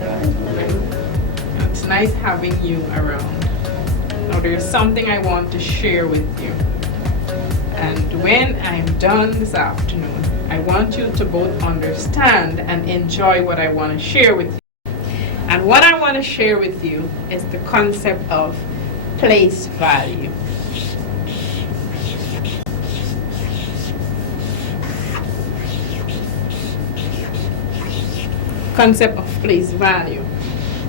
It's nice having you around. Now there's something I want to share with you. And when I'm done this afternoon, I want you to both understand and enjoy what I want to share with you. And what I want to share with you is the concept of place value. Concept of place value.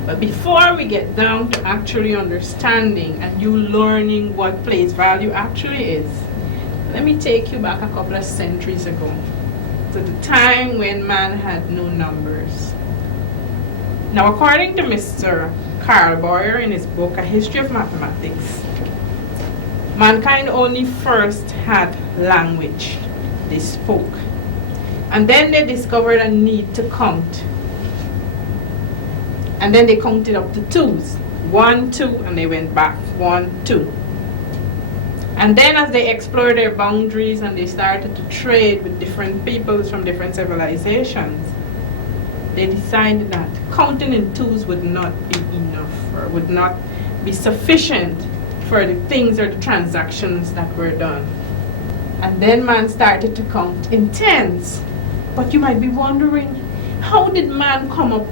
But before we get down to actually understanding and you learning what place value actually is, let me take you back a couple of centuries ago to the time when man had no numbers. Now, according to Mr. Carl Boyer in his book, A History of Mathematics, mankind only first had language. They spoke. And then they discovered a need to count. And then they counted up to twos. 1, 2, and they went back. 1, 2. And then as they explored their boundaries and they started to trade with different peoples from different civilizations, they decided that counting in twos would not be enough or would not be sufficient for the things or the transactions that were done. And then man started to count in tens. But you might be wondering, how did man come up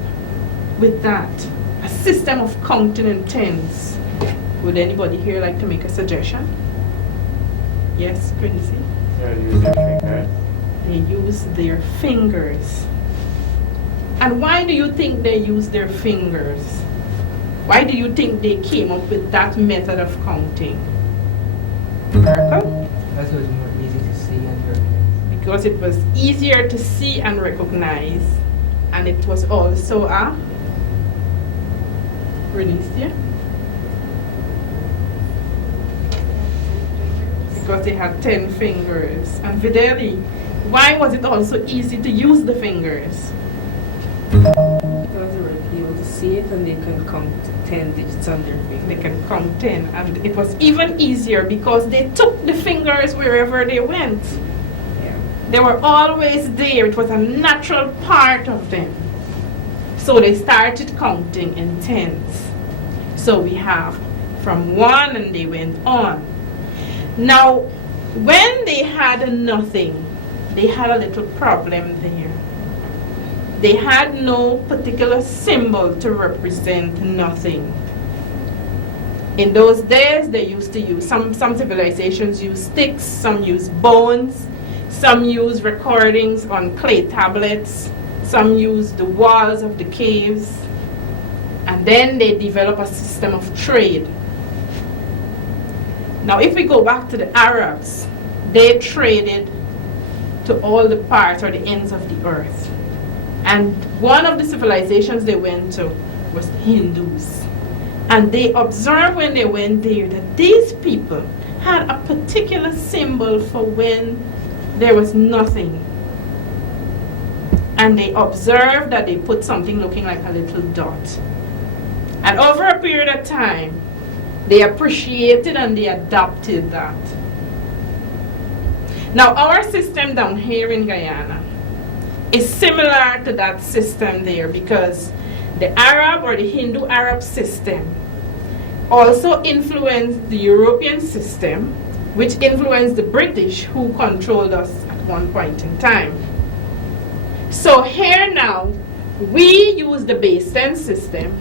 with that? A system of counting in tens. Would anybody here like to make a suggestion? Yes, Quincy? They use their fingers. And why do you think they use their fingers? Why do you think they came up with that method of counting? Merkel? That was more easy to see and recognize. Because it was easier to see and recognize, and it was also a Renistia? Because they had 10 fingers. And Videli, why was it also easy to use the fingers? Because they were able to see it and they can count 10 digits on their finger. They can count 10. And it was even easier because they took the fingers wherever they went. Yeah. They were always there. It was a natural part of them. So they started counting in tens. So we have from 1 and they went on. Now, when they had nothing, they had a little problem there. They had no particular symbol to represent nothing. In those days, they used to use, some civilizations use sticks, some use bones, some use recordings on clay tablets, some use the walls of the caves, and then they develop a system of trade. Now, if we go back to the Arabs, they traded to all the parts or the ends of the earth. And one of the civilizations they went to was the Hindus. And they observed when they went there that these people had a particular symbol for when there was nothing. And they observed that they put something looking like a little dot. And over a period of time, they appreciated and they adopted that. Now, our system down here in Guyana is similar to that system there because the Arab or the Hindu-Arab system also influenced the European system, which influenced the British, who controlled us at one point in time. So here now, we use the base 10 system,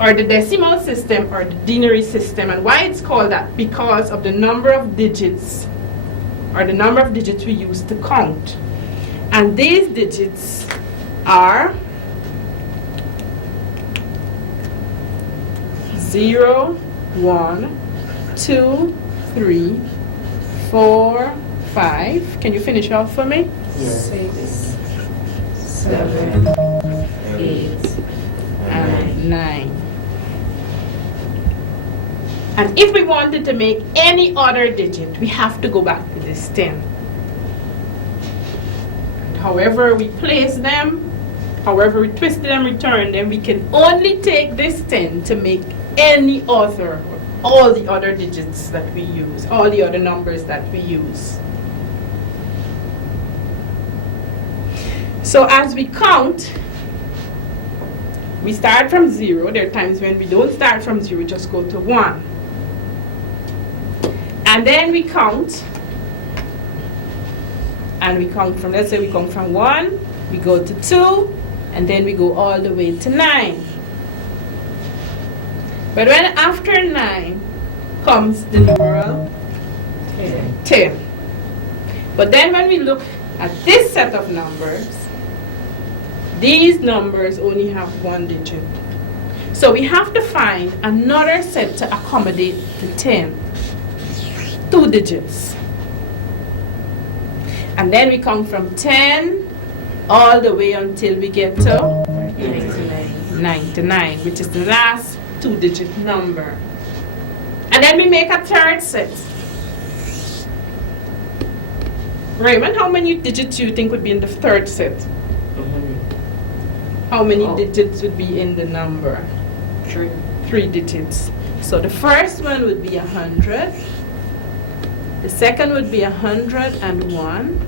or the decimal system, or the denary system. And why it's called that? Because of the number of digits, or the number of digits we use to count. And these digits are 0, 1, 2, 3, 4, 5. Can you finish off for me? Yes. 6, 7, 8, and 9. And if we wanted to make any other digit, we have to go back to this 10. And however we place them, however we twist them, return them, we can only take this 10 to make any other, all the other digits that we use, all the other numbers that we use. So as we count, We start from 0. There are times when we don't start from 0, we just go to 1. And then we count. And we count from, let's say we count from 1, we go to 2, and then we go all the way to 9. But when after 9 comes the numeral 10. But then when we look at this set of numbers, these numbers only have 1 digit. So we have to find another set to accommodate the 10. 2 digits. And then we count from 10 all the way until we get to 99, which is the last 2-digit number. And then we make a third set. Raymond, how many digits do you think would be in the third set? How many digits would be in the number? 3. 3 digits. So the first one would be 100. The second would be 101.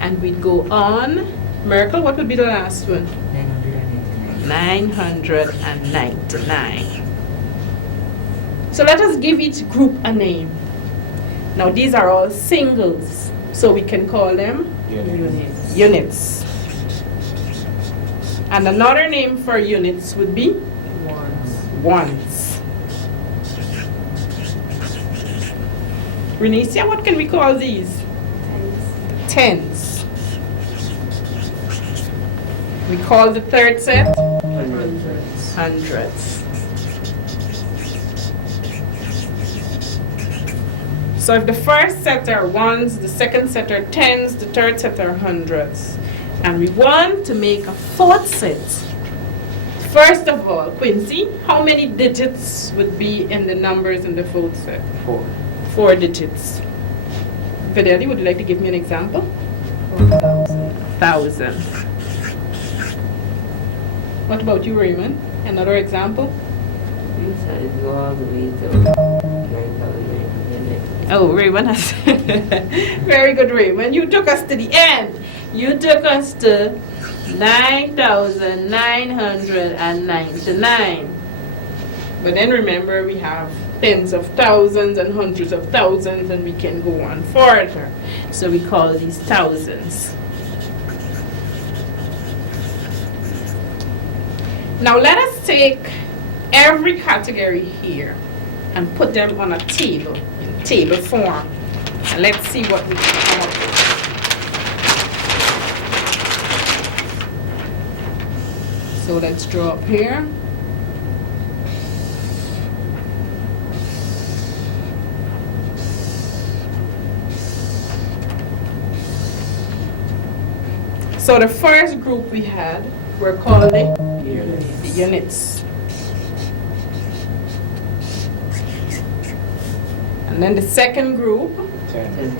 And we'd go on. Miracle, what would be the last one? 999. So let us give each group a name. Now these are all singles, so we can call them units. And another name for units would be ones. Renesia, what can we call these? Tens. We call the third set hundreds. So if the first set are ones, the second set are tens, the third set are hundreds. And we want to make a fourth set. First of all, Quincy, how many digits would be in the numbers in the fourth set? 4. 4 digits. Fidelity, would you like to give me an example? 1,000. What about you, Raymond? Another example? Go all the way to 9,900. Oh, Raymond has. Very good, Raymond. You took us to the end. You took us to 9,999. But then remember, we have tens of thousands and hundreds of thousands, and we can go on further. So we call these thousands. Now let us take every category here and put them on a table, in table form. And let's see what we can come up with. So let's draw up here. So the first group we had were called the units. And then the second group,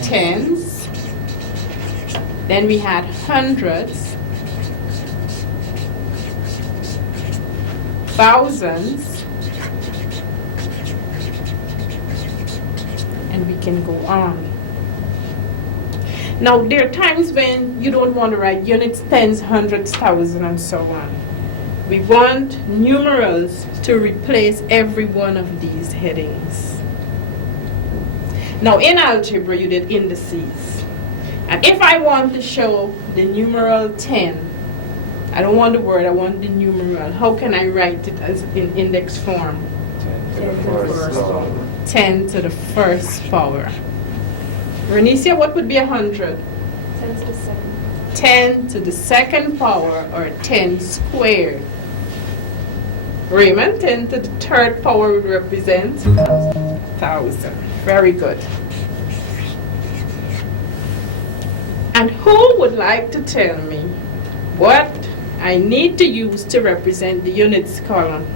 tens. Then we had hundreds, thousands, and we can go on. Now, there are times when you don't want to write units, tens, hundreds, thousands, and so on. We want numerals to replace every one of these headings. Now, in algebra, you did indices. And if I want to show the numeral 10, I don't want the word, I want the numeral. How can I write it as in index form? 10 to the first power. 10 to the first power. Renicia, what would be 100? 10 to the 7. 10 to the second power, or 10 squared. Raymond, 10 to the third power would represent 1,000. Very good. And who would like to tell me what I need to use to represent the units column?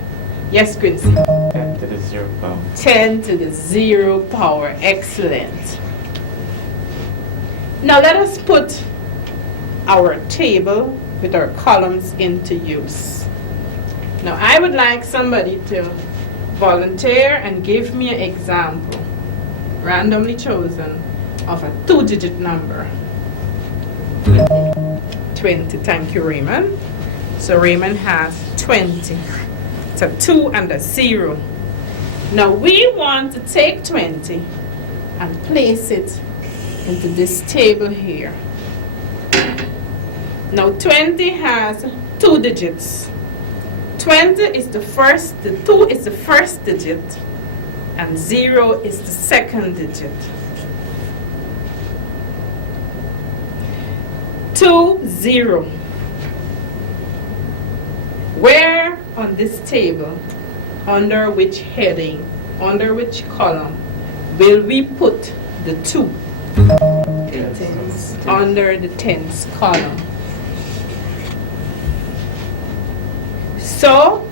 Yes, Quincy. 10 to the 0 power. 10 to the 0 power. Excellent. Now let us put our table with our columns into use. Now I would like somebody to volunteer and give me an example, randomly chosen, of a 2-digit number. 20. Thank you, Raymond. So Raymond has 20. It's a 2 and a 0. Now we want to take 20 and place it into this table here. Now 20 has 2 digits. 20 is the first, the 2 is the first digit, and 0 is the second digit. 2, 0. Where on this table, under which heading, under which column, will we put the 2? Under the tens column. So,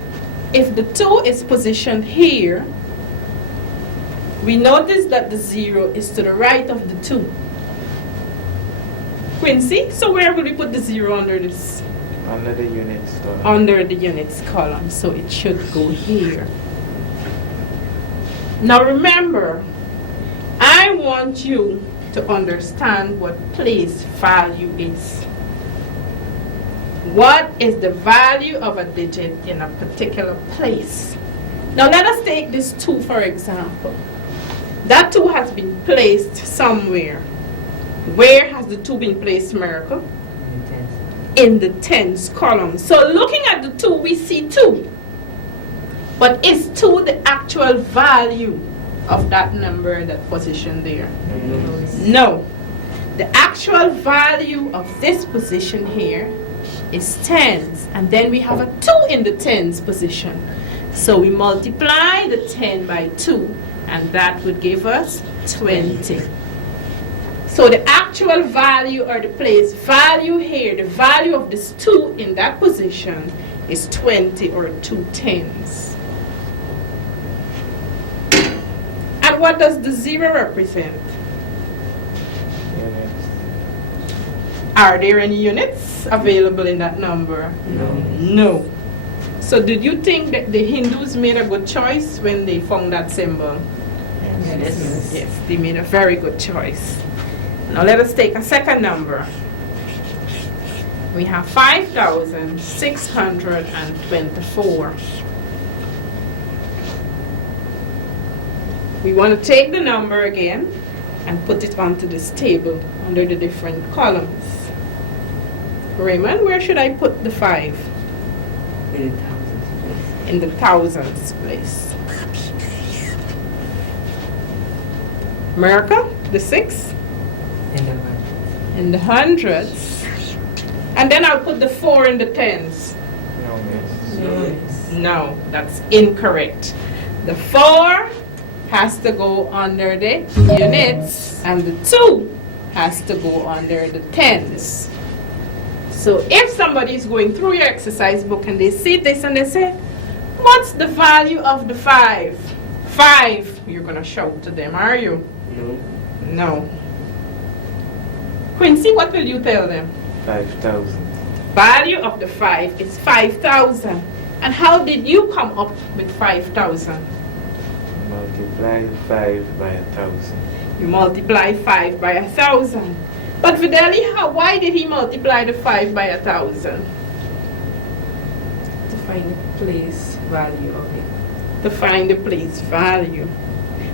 if the 2 is positioned here, we notice that the 0 is to the right of the 2. Quincy, so where will we put the 0 under this? Under the units column. Under the units column, so it should go here. Now remember, I want you to understand what place value is. What is the value of a digit in a particular place? Now let us take this 2 for example. That 2 has been placed somewhere. Where has the 2 been placed, Miracle? In the tens column. So looking at the 2, we see 2. But is 2 the actual value of that number that position there? No. The actual value of this position here is tens. And then we have a 2 in the tens position. So we multiply the 10 by 2, and that would give us 20. So the actual value, or the place value here, the value of this 2 in that position is 20, or 2 tens. And what does the 0 represent? Units. Are there any units available in that number? No. No. So did you think that the Hindus made a good choice when they found that symbol? Yes. Yes, they made a very good choice. Now let us take a second number. We have 5,624. We want to take the number again and put it onto this table under the different columns. Raymond, where should I put the 5? In the thousands place. America, the 6? In the hundreds. And then I'll put the 4 in the tens. No, miss. No, that's incorrect. The 4 has to go under the units, and the 2 has to go under the tens. So if somebody is going through your exercise book and they see this and they say, what's the value of the 5? 5, you're going to shout to them, are you? No. No. Quincy, what will you tell them? 5,000. Value of the 5 is 5,000. And how did you come up with 5,000? Multiply 5 by 1,000. You multiply 5 by 1,000. But Vidali, why did he multiply the 5 by 1,000? To find the place value of it. To find the place value.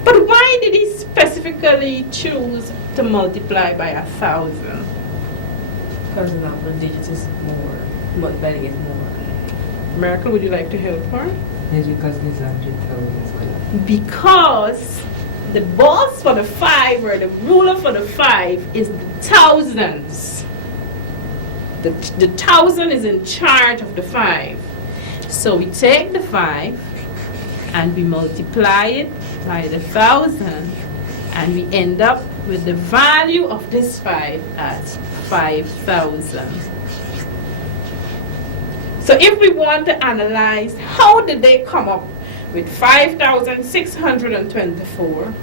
But why did he specifically choose to multiply by 1,000? Because the number of digits is more. Multiplying is more. Miracle, would you like to help her? Yes, because there's 100,000. Because the boss for the 5, or the ruler for the 5, is the thousands. The 1,000 is in charge of the 5. So we take the 5 and we multiply it by the 1,000, and we end up with the value of this 5 at 5,000. So if we want to analyze how did they come up with 5,624,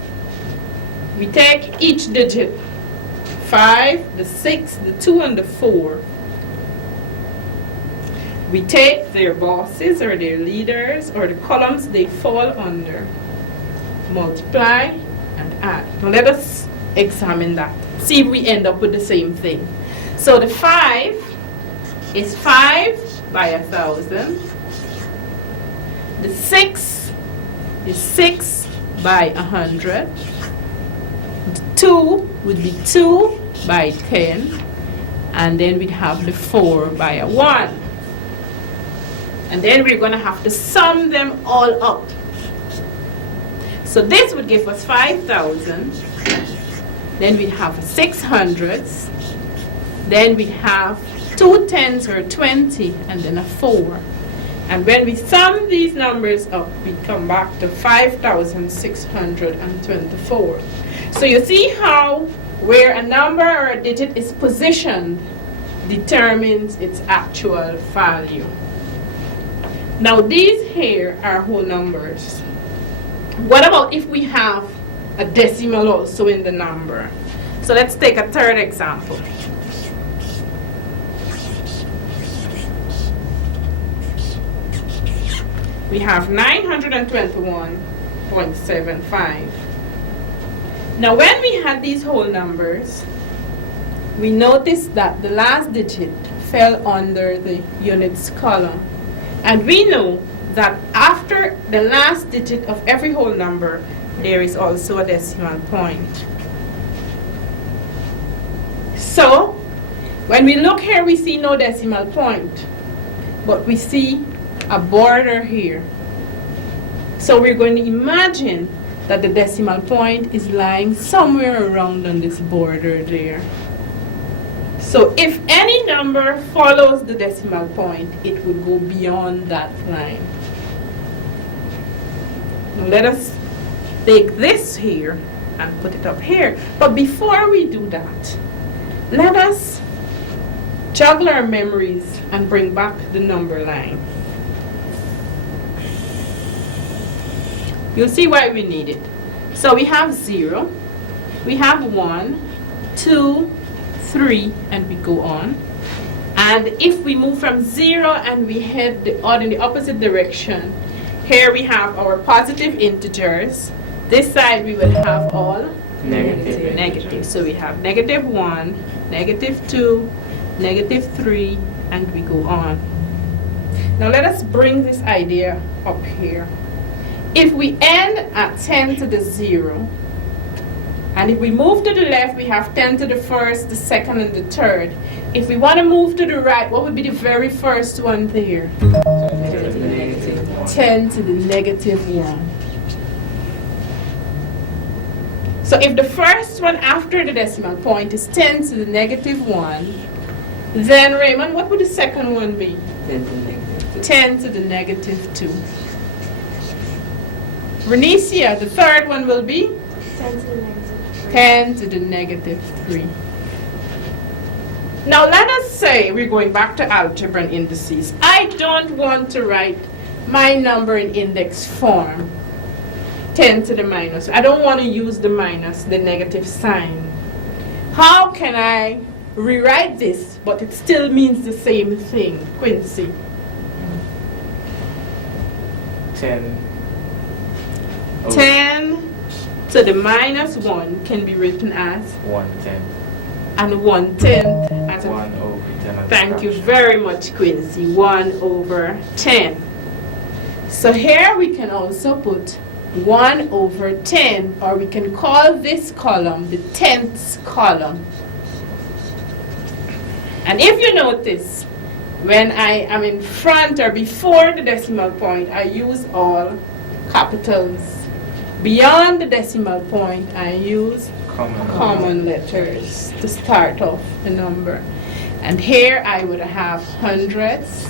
we take each digit, 5, the 6, the 2, and the 4. We take their bosses or their leaders or the columns they fall under, multiply and add. Now let us examine that. See if we end up with the same thing. So the 5 is 5 by 1,000. The 6 is 6 by 100. The 2 would be 2 by 10. And then we'd have the 4 by a 1. And then we're going to have to sum them all up. So this would give us 5,000. Then we'd have 600s. Then we'd have 2 tens or 20 and then a 4. And when we sum these numbers up, we come back to 5,624. So you see how where a number or a digit is positioned determines its actual value. Now these here are whole numbers. What about if we have a decimal also in the number? So let's take a third example. We have 921.75. Now when we had these whole numbers, we noticed that the last digit fell under the units column. And we know that after the last digit of every whole number, there is also a decimal point. So when we look here, we see no decimal point, but we see a border here. So we're going to imagine that the decimal point is lying somewhere around on this border there. So if any number follows the decimal point, it would go beyond that line. Now let us take this here and put it up here. But before we do that, let us juggle our memories and bring back the number line. You'll see why we need it. So we have 0, we have 1, 2, 3, and we go on. And if we move from 0 and we head in the opposite direction, here we have our positive integers. This side we will have all negative. So we have -1, -2, -3, and we go on. Now let us bring this idea up here. If we end at 10 to the 0, and if we move to the left, we have 10 to the first, the second, and the third. If we want to move to the right, what would be the very first one there? 10 to the -1. So if the first one after the decimal point is 10 to the -1, then Raymond, what would the second one be? 10 to the -2. Renesia, the third one will be 10 to the -3. Now let us say we're going back to algebra and indices. I don't want to write my number in index form, 10 to the minus. I don't want to use the minus, the negative sign. How can I rewrite this, but it still means the same thing, Quincy? 10. 10 to the -1 can be written as 1/10. and 1/10 as 1 over 10. Thank you very much, Quincy. 1 over 10. So here we can also put 1 over 10, or we can call this column the 10th column. And if you notice, when I am in front or before the decimal point, I use all capitals. Beyond the decimal point, I use common letters to start off the number. And here I would have hundreds,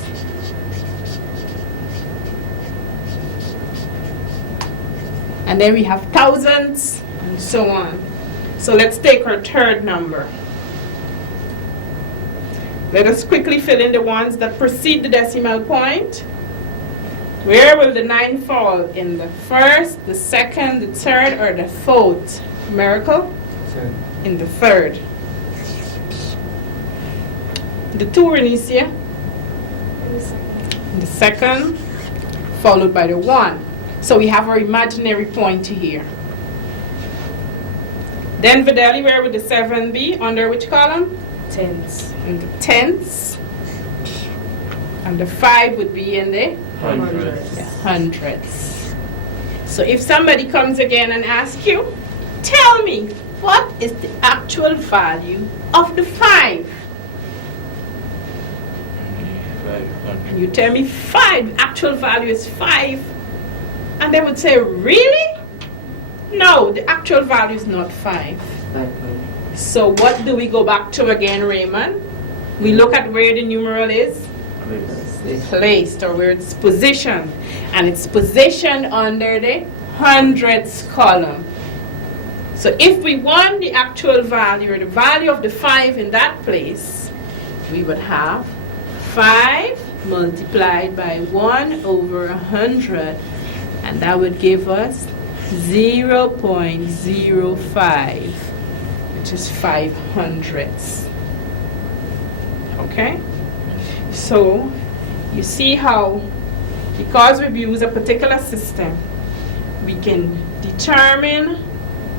and then we have thousands, and so on. So let's take our third number. Let us quickly fill in the ones that precede the decimal point. Where will the 9 fall? In the first, the second, the third, or the fourth? Miracle? Third. In the third. The 2, Renesia? In the second, followed by the 1. So we have our imaginary point here. Then Vidali, where would the 7 be? Under which column? Tens. In the tenths. And the 5 would be in the Hundreds. Yeah, hundreds. So if somebody comes again and asks you, tell me, what is the actual value of the 5? 500. And you tell me 5, actual value is 5. And they would say, really? No, the actual value is not 5. 500. So what do we go back to again, Raymond? We look at where the numeral is Please. placed, or where it's positioned. And it's positioned under the hundreds column. So if we want the actual value, or the value of the 5 in that place, we would have 5 multiplied by 1 over 100, and that would give us 0.05, which is 5 hundredths. Okay? So you see how, because we've used a particular system, we can determine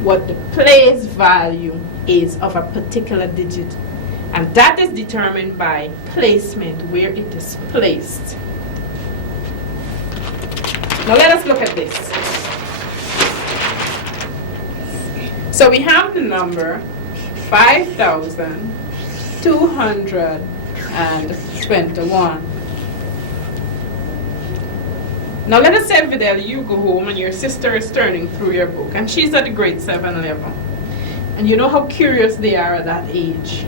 what the place value is of a particular digit. And that is determined by placement, where it is placed. Now let us look at this. So we have the number 5,221. Now let us say, Vidal, you go home and your sister is turning through your book, and she's at the grade 7 level. And you know how curious they are at that age.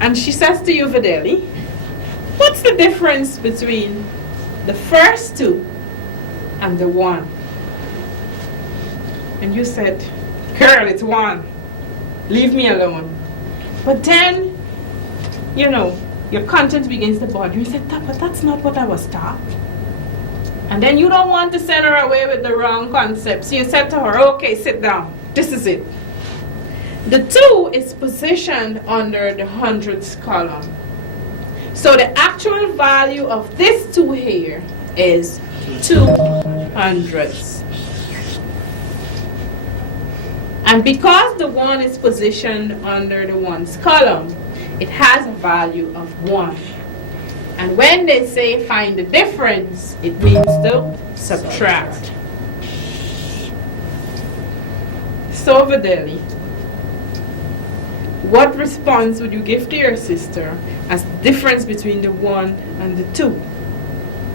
And she says to you, Vidali, what's the difference between the first 2 and the 1? And you said, girl, it's 1. Leave me alone. But then, you know, your conscience begins to bother you. You said, but that's not what I was taught. And then you don't want to send her away with the wrong concept. So you said to her, okay, sit down. This is it. The 2 is positioned under the hundreds column. So the actual value of this 2 here is 2 hundredths. And because the 1 is positioned under the 1's column, it has a value of 1. And when they say find the difference, it means to subtract. So, Vidali, what response would you give to your sister as the difference between the 1 and the 2?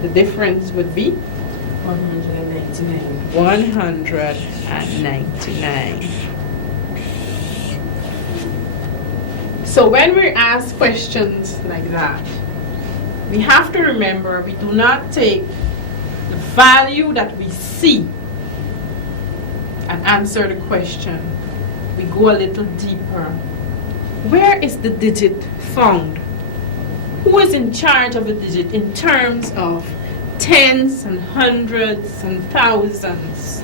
The difference would be 199. 199. So when we ask questions like that, we have to remember we do not take the value that we see and answer the question. We go a little deeper. Where is the digit found? Who is in charge of the digit in terms of tens and hundreds and thousands?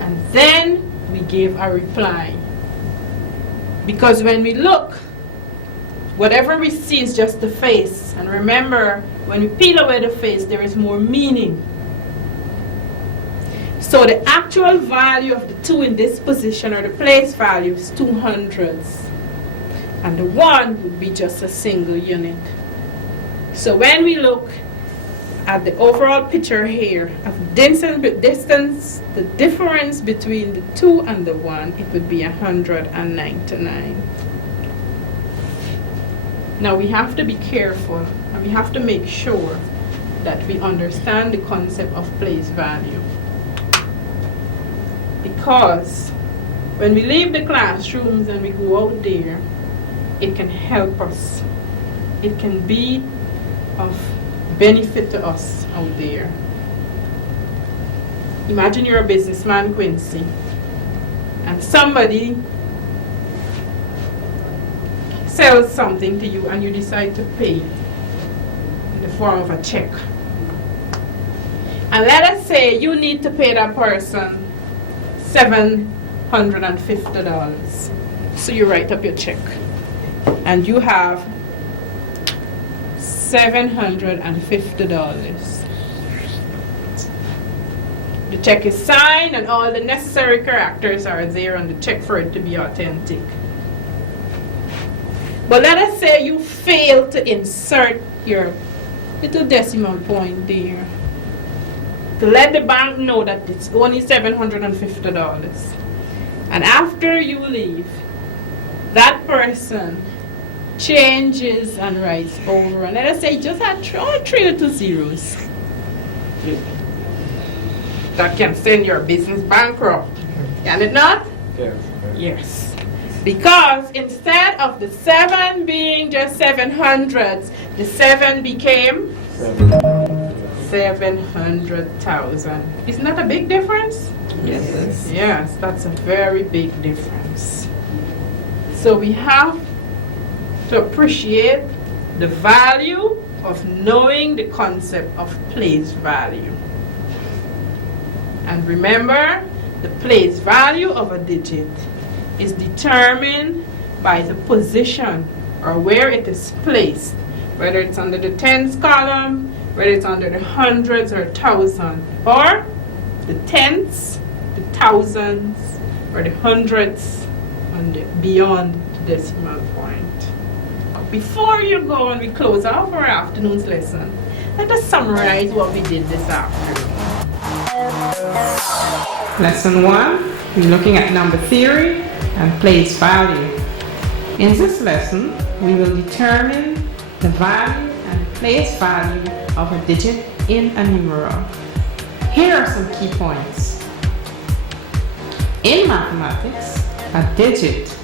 And then we give a reply. Because when we look, whatever we see is just the face. And remember, when we peel away the face, there is more meaning. So the actual value of the 2 in this position, or the place value, is 2 hundredths. And the 1 would be just a single unit. So when we look at the overall picture here of distance, the difference between the 2 and the 1, it would be 199. Now we have to be careful, and we have to make sure that we understand the concept of place value. Because when we leave the classrooms and we go out there, it can help us. It can be of benefit to us out there. Imagine you're a businessman, Quincy, and somebody sells something to you and you decide to pay in the form of a check. And let us say you need to pay that person $750. So you write up your check and you have $750. The check is signed and all the necessary characters are there on the check for it to be authentic. But let us say you fail to insert your little decimal point there to let the bank know that it's only $750. And after you leave, that person changes and writes over. And let us say just add three little zeros. That can send your business bankrupt. Can it not? Yes. Yes. Because instead of the 7 being just 700s, the 7 became 700,000. Isn't that a big difference? Yes. Yes, that's a very big difference. So we have to appreciate the value of knowing the concept of place value. And remember, the place value of a digit is determined by the position or where it is placed, whether it's under the tens column, whether it's under the hundreds or thousands, or the tenths, the thousands, or the hundreds, and beyond the decimal point. Before you go and we close off our afternoon's lesson, let us summarize what we did this afternoon. Lesson 1, we're looking at number theory and place value. In this lesson, we will determine the value and place value of a digit in a numeral. Here are some key points. In mathematics, a digit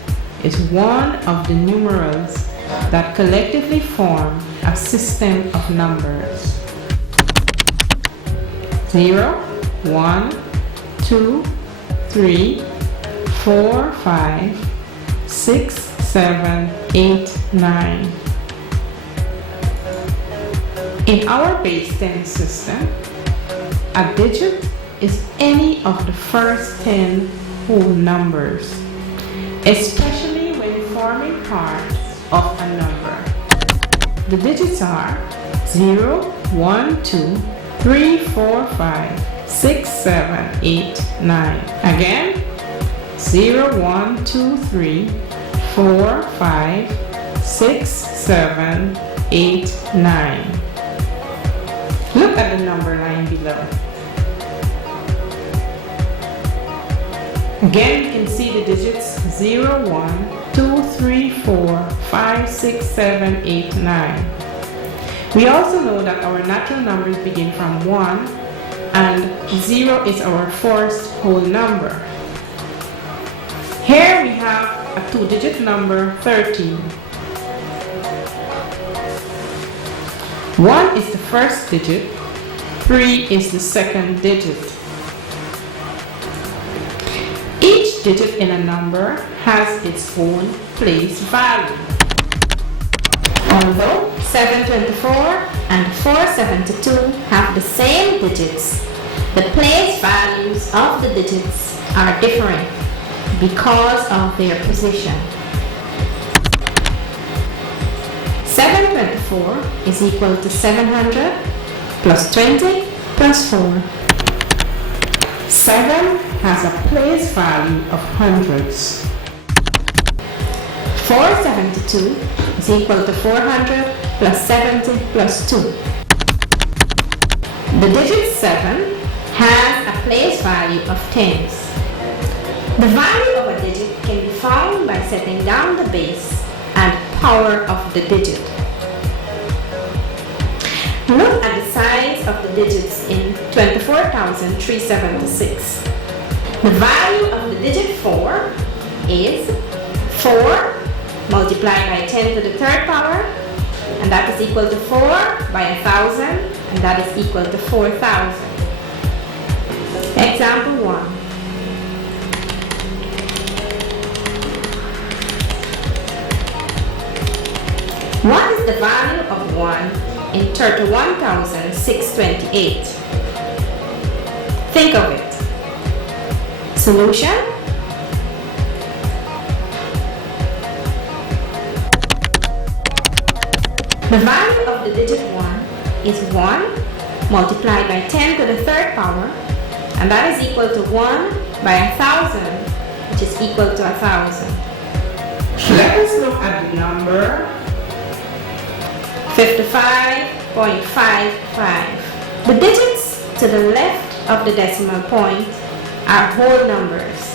is one of the numerals that collectively form a system of numbers. 0, 1, 2, 3, 4, 5, 6, 7, 8, 9. In our base 10 system, a digit is any of the first 10 whole numbers, especially when forming parts of a number. The digits are 0, 1, 2, 3, 4, 5, 6, 7, 8, 9. Again, 0, 1, 2, 3, 4, 5, 6, 7, 8, 9. Look at the number line below. Again, you can see the digits 0, 1, 2, 3, 4, 5, 6, 7, 8, 9. We also know that our natural numbers begin from 1 and 0 is our first whole number. Here we have a 2-digit number 13. 1 is the first digit, 3 is the second digit. Each digit in a number has its own place value. Although 724 and 472 have the same digits, the place values of the digits are different because of their position. 724 is equal to 700 plus 20 plus 4. 7 has a place value of hundreds. 472 is equal to 400 plus 70 plus 2. The digit 7 has a place value of tens. The value of a digit can be found by setting down the base and power of the digit. Look at the size of the digits in 24,376. The value of the digit 4 is 4 multiplied by 10 to the third power, and that is equal to 4 by 1,000, and that is equal to 4,000. Example 1. What is the value of 1 in 31,628? Think of it. Solution? The value of the digit 1 is 1 multiplied by 10 to the third power, and that is equal to 1 by 1,000, which is equal to 1,000. Let us look at the number 55, 0.55. The digits to the left of the decimal point are whole numbers.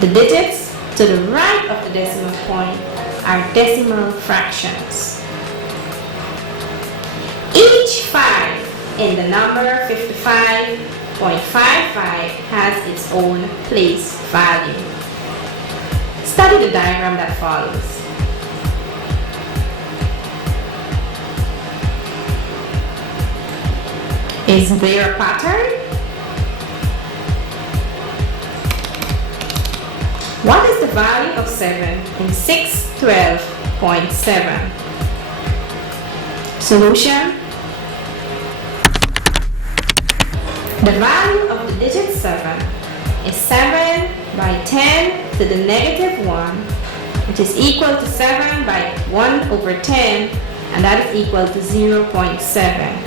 The digits to the right of the decimal point are decimal fractions. Each 5 in the number 55.55 has its own place value. Study the diagram that follows. Is there a pattern? What is the value of 7 in 612.7? Solution. The value of the digit 7 is 7 by 10 to the negative 1, which is equal to 7 by 1 over 10, and that is equal to 0.7.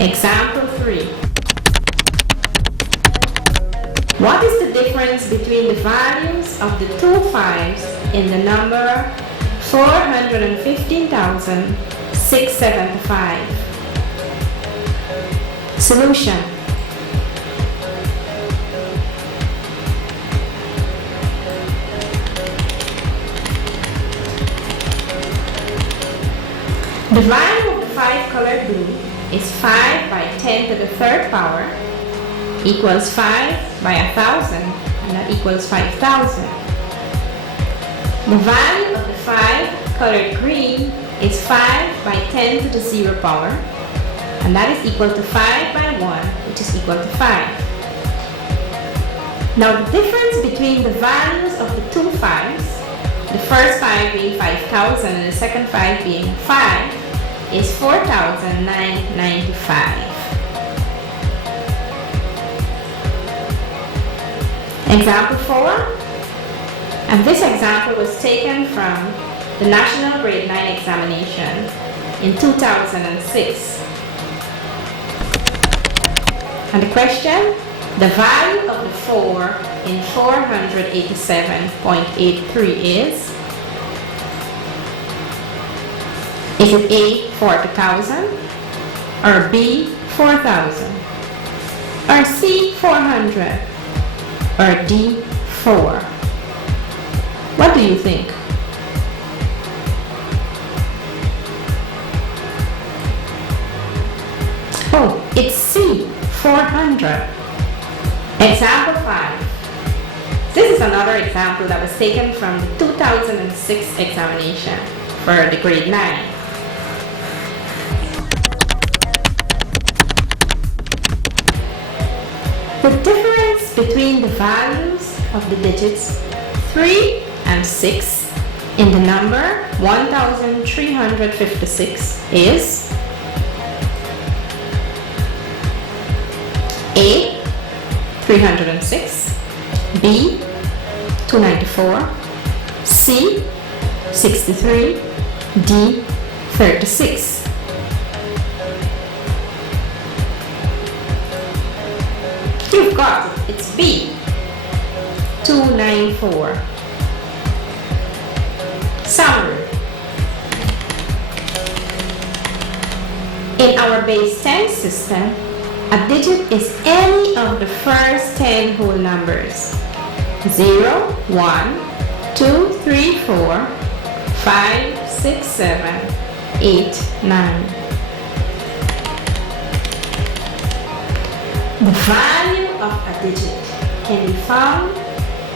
Example 3. What is the difference between the values of the two 5s in the number 415,675? Solution. The value of the 5 colored blue is 5 by 10 to the third power equals 5 by 1,000, and that equals 5,000. The value of the 5 colored green is 5 by 10 to the 0 power, and that is equal to 5 by 1, which is equal to 5. Now the difference between the values of the two 5s, the first 5 being 5,000 and the second 5 being 5, is 4,995. Example 4, and this example was taken from the National Grade 9 examination in 2006. And the question, the value of the 4 in 487.83 is it A, 40,000, or B, 4,000, or C, 400, or D, 4? What do you think? Oh, it's C, 400. Example 5. This is another example that was taken from the 2006 examination for the grade 9. The difference between the values of the digits 3 and 6 in the number 1356 is A, 306, B, 294, C, 63, D, 36. You've got it. It's B, 294. Summary. In our base 10 system, a digit is any of the first 10 whole numbers. 0, 1, 2, 3, 4, 5, 6, 7, 8, 9. The value of a digit can be found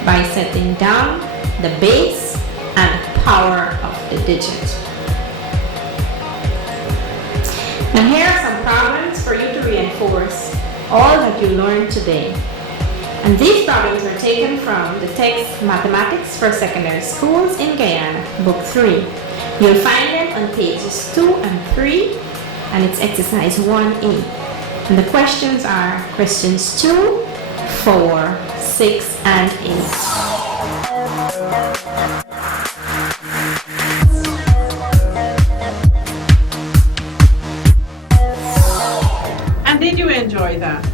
by setting down the base and power of the digit. Now here are some problems for you to reinforce all that you learned today. And these problems were taken from the text Mathematics for Secondary Schools in Guyana, Book 3. You'll find them on pages 2 and 3, and it's exercise 1A. And the questions are questions 2, 4, 6, and 8. And did you enjoy that?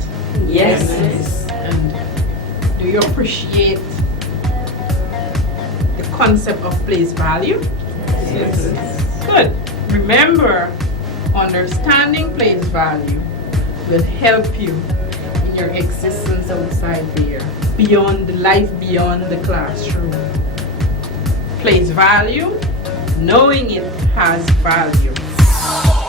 Yes. And do you appreciate the concept of place value? Yes. Good. Remember, understanding place value will help you in your existence outside there, beyond the life beyond the classroom. Place value, knowing it has value.